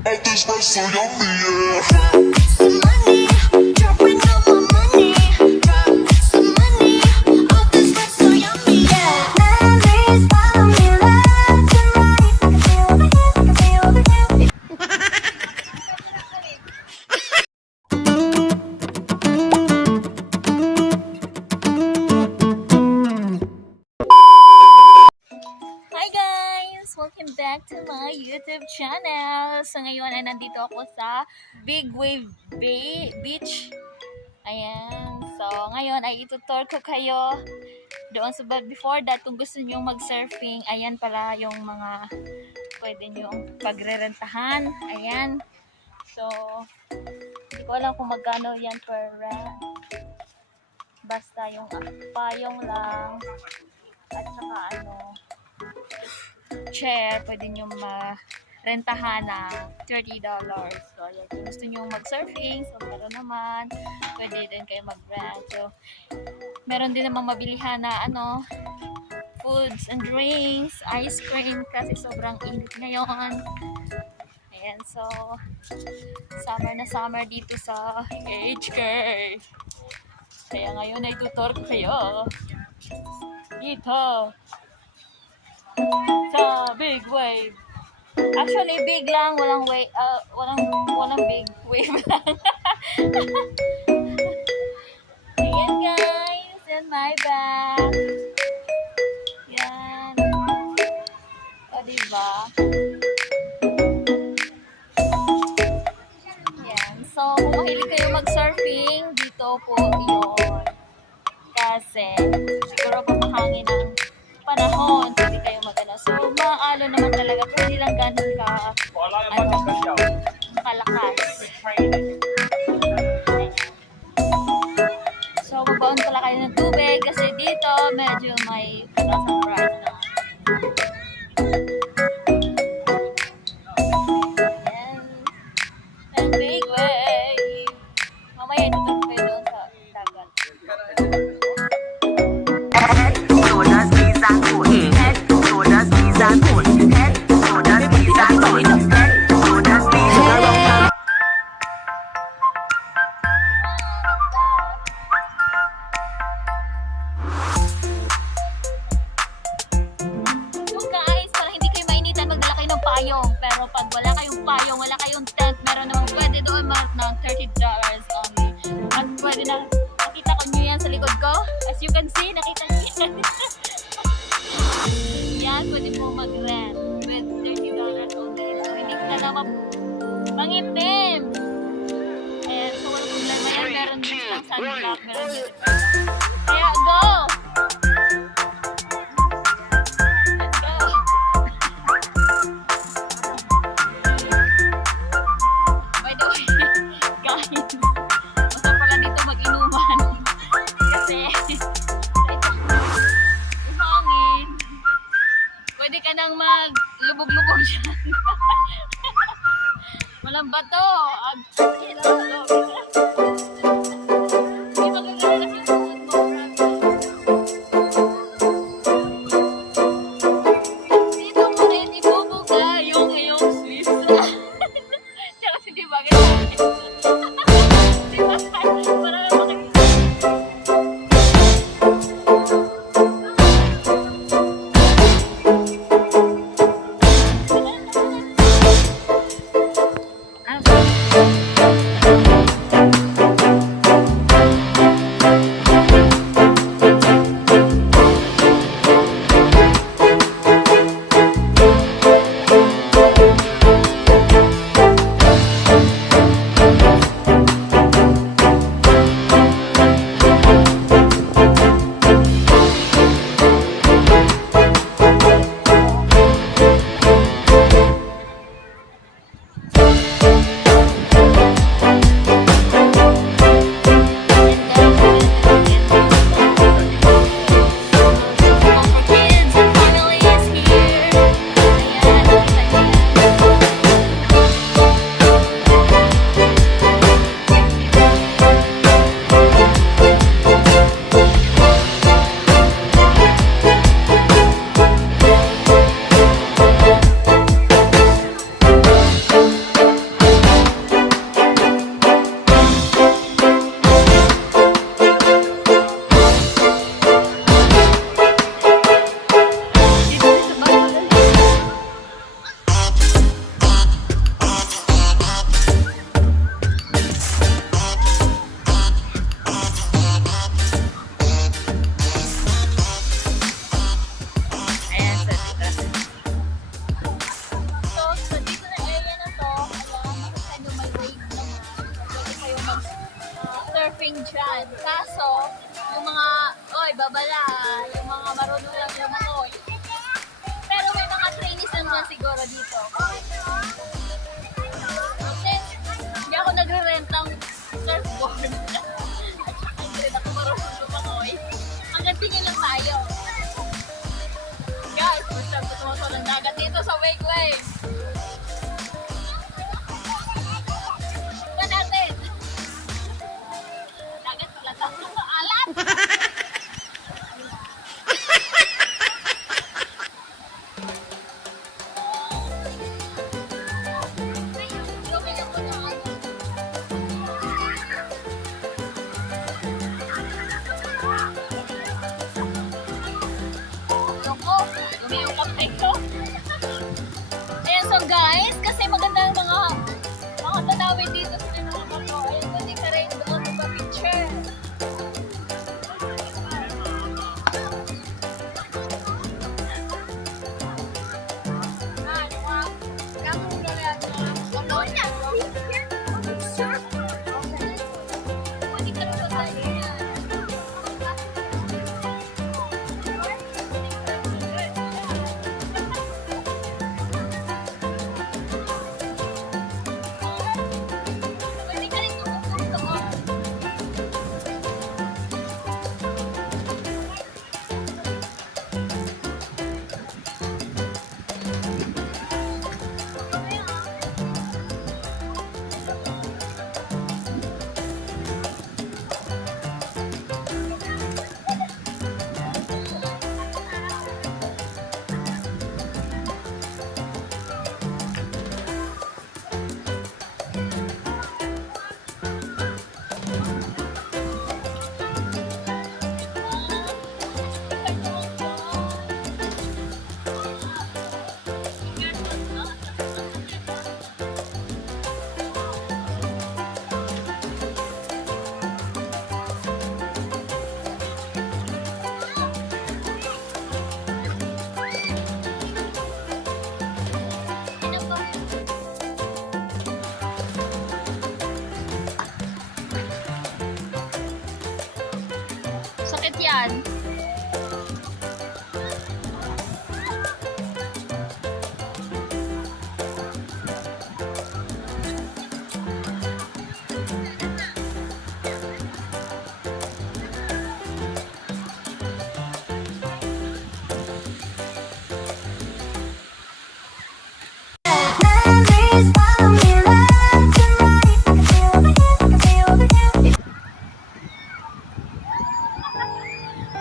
All this rice so yummy, yeah. Some money, dropping all my money. Drop some money, all this looks so yummy, yeah. Memories follow me left and right. I can feel over here, I can feel over here. Hi guys! Welcome back to my YouTube channel. So ngayon ay nandito ako sa Bigwave Beach. Ayan. So ngayon ay itutour ko kayo doon sa, but before that, kung gusto niyo mag-surfing, ayan pala yung mga pwede niyo pagrerentahan. Ayan. So hindi ko alam kung magkano yan per rent. Basta yung payong lang at saka chair, pwede nyo ma-rentahan na $30. So, ayan, kung gusto nyo mag-surfing, so meron naman, pwede din kayo mag-rent. So, meron din namang mabilihan na foods and drinks, ice cream, kasi sobrang init ngayon. Ayan, so, summer na summer dito sa HK. Kaya ngayon ay tutor ko kayo dito sa Bigwave. Actually, big lang, walang big wave lang. Ayan guys, and my back. Yan. O, diba? Yan. So, kung mahilig kayo mag-surfing, dito po yun. Kasi, siguro kung mahangin ang panahon, pwede kayo mag-ano. So, maalo naman talaga, pero hindi lang ganun kalakas. So, magbaon pala kayo ng tubig kasi dito medyo may kasang price na. And big wave. Mamaya ito kayo doon sa dagat. Pero pag wala kayong payong, wala kayong tent, meron namang pwede doon ng $30 only. At pwede na, nakita ko nyo yan sa likod ko. As you can see, nakita nyo yan. Yan, pwede po mag-rent with $30 only. So, hindi ka naman mangitim. Ayan, so walang problema yan. Meron din silang sunblock. Kaya, go! Pwede ka nang maglubog-lubog dyan. Walang bato. Dito mo rin ibubuga yung iyong Swiss. Tsaka hindi ba ganyan? Diba? Para makikita. yan. Kaso, yung mga, oy, babala, yung mga marunong lang lumangoy. Pero may mga trainees naman siguro dito. Then, hindi ako nagre-rent ng surfboard. Hindi rin ako marunong lumangoy. Hanggang tingin lang tayo. Guys, masyadong tumaso ng dagat dito sa Bigwave. Ito natin. Dagat pala sa alat. Ayan, so guys, kasi maganda ang mga tanawin dito sa pinakabato. Ayan, pwede ka rin doon magpa-picture. Pwede ka rin magpa-picture. Pwede ka rin tumutok. Sakit yan.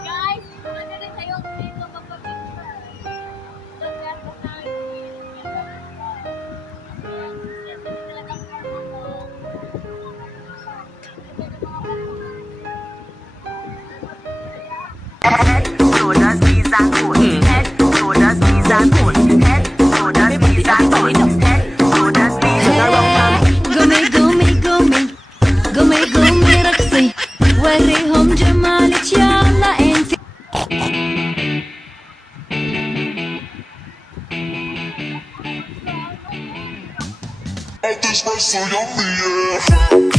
Guys, ano rin kayo dito magpa-picture? Nagkakaroon tayo. Head, shoulders, knees and toes. Head, shoulders, knees and toes. Head, shoulders, knees and toes. Head, shoulders, knees and toes. قومي قومي قومي قومي قومي رقصي وريهم جمالك يلا انت All this rice so yummy, yeah.